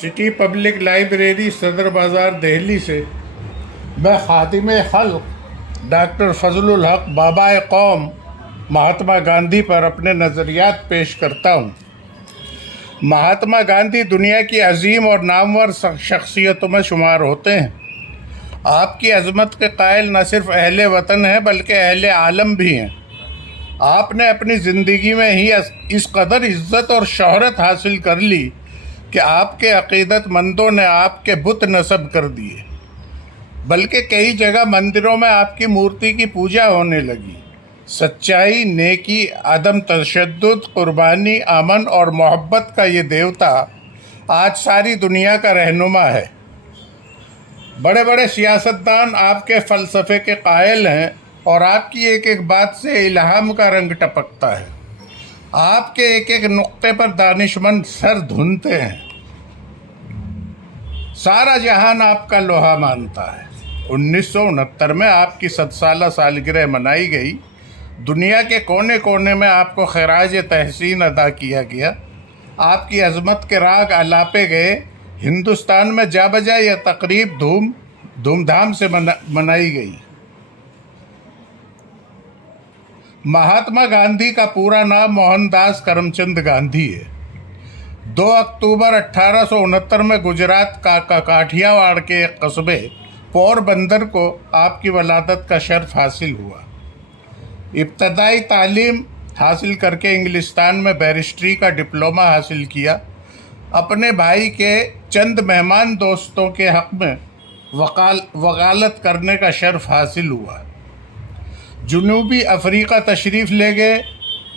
City public library सदर बाज़ार दिल्ली से मैं खादिम खल्क़ डॉक्टर फजलुल हक बाबाए कौम महात्मा गांधी पर अपने नज़रियात पेश करता हूँ। महात्मा गांधी दुनिया की अजीम और नामवर शख्सियतों में शुमार होते हैं। आपकी अज़मत के कायल न सिर्फ अहले वतन हैं बल्कि अहले आलम भी हैं। आपने अपनी ज़िंदगी में ही इस कदर इज़्ज़त और शोहरत हासिल कर ली कि आपके अक़ीदतमंदों ने आपके बुत नस्ब कर दिए, बल्कि कई जगह मंदिरों में आपकी मूर्ति की पूजा होने लगी। सच्चाई, नेकी, अदम तशद्दुद, कुर्बानी, अमन और मोहब्बत का ये देवता आज सारी दुनिया का रहनुमा है। बड़े बड़े सियासतदान आपके फ़लसफ़े के कायल हैं और आपकी एक एक बात से इल्हाम का रंग टपकता है। आपके एक एक नुक्ते पर दानिशमंद सर धुनते हैं। सारा जहान आपका लोहा मानता है। 1969 में आपकी 7 साला सालगिरह मनाई गई। दुनिया के कोने कोने में आपको खराज तहसीन अदा किया गया। आपकी अज़मत के राग अलापे गए। हिंदुस्तान में जा बजा यह तकरीब धूमधाम से मनाई गई। महात्मा गांधी का पूरा नाम मोहनदास करमचंद गांधी है। 2 अक्टूबर 1869 में गुजरात का काठियावाड़ के एक कस्बे पोरबंदर को आपकी वलादत का शर्फ हासिल हुआ। इब्तदाई तालीम हासिल करके इंग्लिस्तान में बैरिस्ट्री का डिप्लोमा हासिल किया। अपने भाई के चंद मेहमान दोस्तों के हक़ में वकालत करने का शर्फ हासिल हुआ। जनूबी अफ्रीका तशरीफ़ ले गए।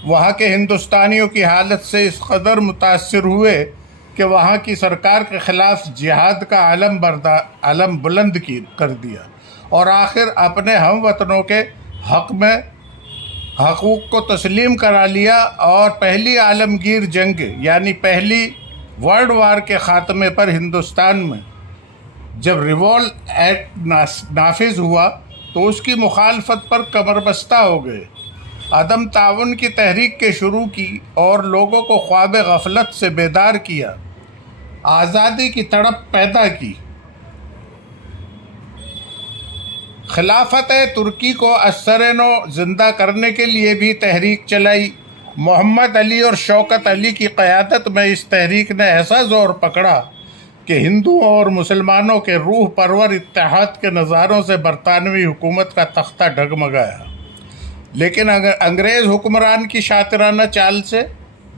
वहाँ के हिंदुस्तानियों की हालत से इस कदर मुतासिर हुए कि वहाँ की सरकार के ख़िलाफ़ जिहाद का आलम बुलंद कर दिया और आखिर अपने हम वतनों के हक़ में हकूक़ को तस्लीम करा लिया और पहली आलमगीर जंग यानी पहली वर्ल्ड वार के ख़ात्मे पर हिंदुस्तान में जब रिवॉल्ट एक्ट नाफिज हुआ तो उसकी मुखालफत पर कमरबस्ता हो गए। अदम ताउन की तहरीक के शुरू की और लोगों को ख्वाब गफलत से बेदार किया। आज़ादी की तड़प पैदा की। खिलाफत तुर्की को असरनो ज़िंदा करने के लिए भी तहरीक चलाई। मोहम्मद अली और शौकत अली की क़यादत में इस तहरीक ने ऐसा ज़ोर पकड़ा कि हिंदुओं और मुसलमानों के रूह परवर इत्तेहाद के नज़ारों से बरतानवी हुकूमत का तख्ता डगमगाया। लेकिन अगर अंग्रेज़ हुक्मरान की शातिराना चाल से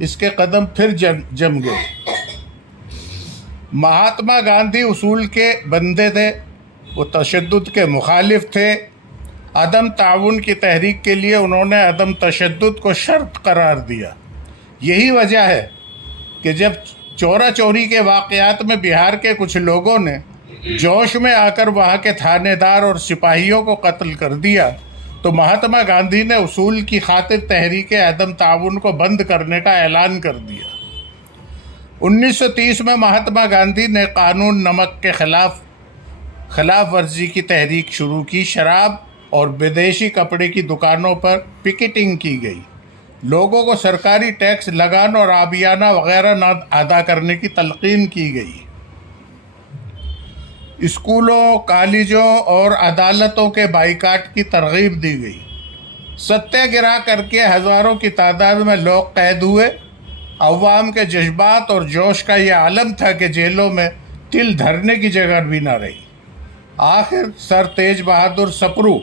इसके कदम फिर जम गए। महात्मा गांधी उसूल के बंदे थे। वो तशद्दुद के मुखालिफ थे। अदम ताउन की तहरीक के लिए उन्होंने अदम तशद्दुद को शर्त करार दिया। यही वजह है कि जब चोरा चोरी के वाक़यात में बिहार के कुछ लोगों ने जोश में आकर वहाँ के थानेदार और सिपाहियों को कत्ल कर दिया तो महात्मा गांधी ने उसूल की खातिर तहरीक अदम ताउन को बंद करने का ऐलान कर दिया। 1930 में महात्मा गांधी ने कानून नमक के खिलाफ वर्जी की तहरीक शुरू की। शराब और विदेशी कपड़े की दुकानों पर पिकेटिंग की गई। लोगों को सरकारी टैक्स लगान और आबियाना वगैरह न अदा करने की तलकीन की गई। स्कूलों, कॉलेजों और अदालतों के बाइकाट की तरगीब दी गई। सत्याग्रह करके हज़ारों की तादाद में लोग कैद हुए। अवाम के जज्बात और जोश का ये आलम था कि जेलों में तिल धरने की जगह भी ना रही। आखिर सर तेज बहादुर सप्रू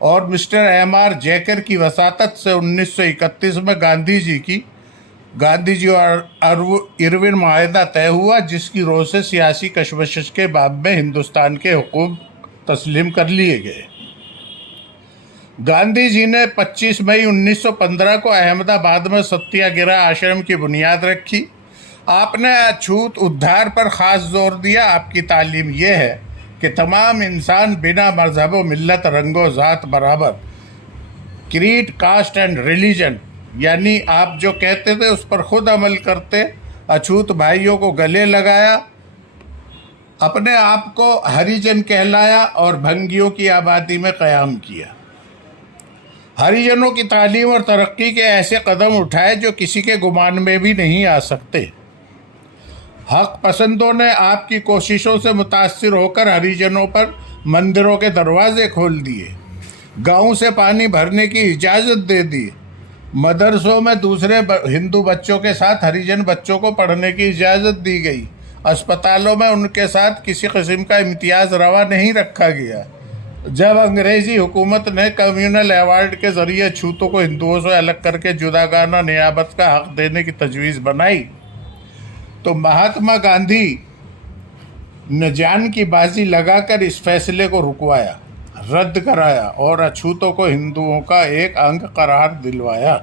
और मिस्टर M.R. जैकर की वसातत से 1931 में गांधी जी और इरविन माहिदा तय हुआ, जिसकी रोह से सियासी कशमकश के बाब में हिंदुस्तान के हुकूक तस्लीम कर लिए गए। गांधी जी ने 25 मई 1915 को अहमदाबाद में सत्याग्रह आश्रम की बुनियाद रखी। आपने अछूत उद्धार पर ख़ास जोर दिया। आपकी तालीम यह है कि तमाम इंसान बिना मजहब व मिल्लत, रंगो ज़ात बराबर, क्रीड, कास्ट एंड रिलीजन, यानी आप जो कहते थे उस पर खुद अमल करते। अछूत भाइयों को गले लगाया। अपने आप को हरिजन कहलाया और भंगियों की आबादी में क़याम किया। हरिजनों की तालीम और तरक्की के ऐसे कदम उठाए जो किसी के गुमान में भी नहीं आ सकते। حق پسندوں نے آپ کی کوششوں سے متاثر ہو کر ہریجنوں پر مندروں کے دروازے کھول دیے، گاؤں سے پانی بھرنے کی اجازت دے دی، مدرسوں میں دوسرے ہندو بچوں کے ساتھ ہریجن بچوں کو پڑھنے کی اجازت دی گئی، اسپتالوں میں ان کے ساتھ کسی قسم کا امتیاز روا نہیں رکھا گیا۔ جب انگریزی حکومت نے کمیونل ایوارڈ کے ذریعے چھوتوں کو ہندوؤں سے الگ کر کے جداگانہ نیابت کا حق دینے کی تجویز بنائی تو مہاتما گاندھی نے جان کی بازی لگا کر اس فیصلے کو رکوایا، رد کرایا اور اچھوتوں کو ہندوؤں کا ایک انگ قرار دلوایا۔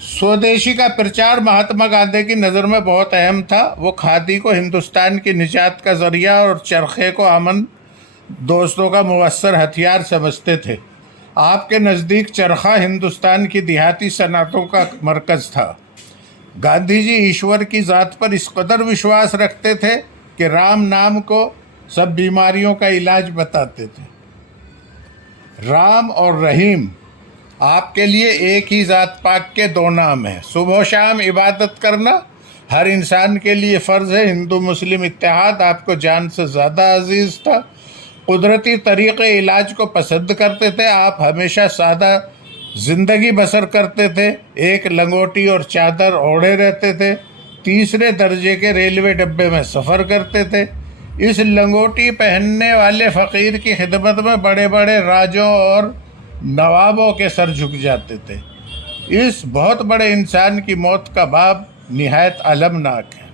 سودیشی کا پرچار مہاتما گاندھی کی نظر میں بہت اہم تھا۔ وہ کھادی کو ہندوستان کی نجات کا ذریعہ اور چرخے کو امن دوستوں کا مؤثر ہتھیار سمجھتے تھے۔ آپ کے نزدیک چرخہ ہندوستان کی دیہاتی صنعتوں کا مرکز تھا۔ گاندھی جی ایشور کی ذات پر اس قدر وشواس رکھتے تھے کہ رام نام کو سب بیماریوں کا علاج بتاتے تھے۔ رام اور رحیم آپ کے لیے ایک ہی ذات پاک کے دو نام ہیں۔ صبح و شام عبادت کرنا ہر انسان کے لیے فرض ہے۔ ہندو مسلم اتحاد آپ کو جان سے زیادہ عزیز تھا۔ قدرتی طریقے علاج کو پسند کرتے تھے۔ آپ ہمیشہ سادہ زندگی بسر کرتے تھے، ایک لنگوٹی اور چادر اوڑھے رہتے تھے، تیسرے درجے کے ریلوے ڈبے میں سفر کرتے تھے۔ اس لنگوٹی پہننے والے فقیر کی خدمت میں بڑے بڑے راجوں اور نوابوں کے سر جھک جاتے تھے۔ اس بہت بڑے انسان کی موت کا باب نہایت المناک ہے۔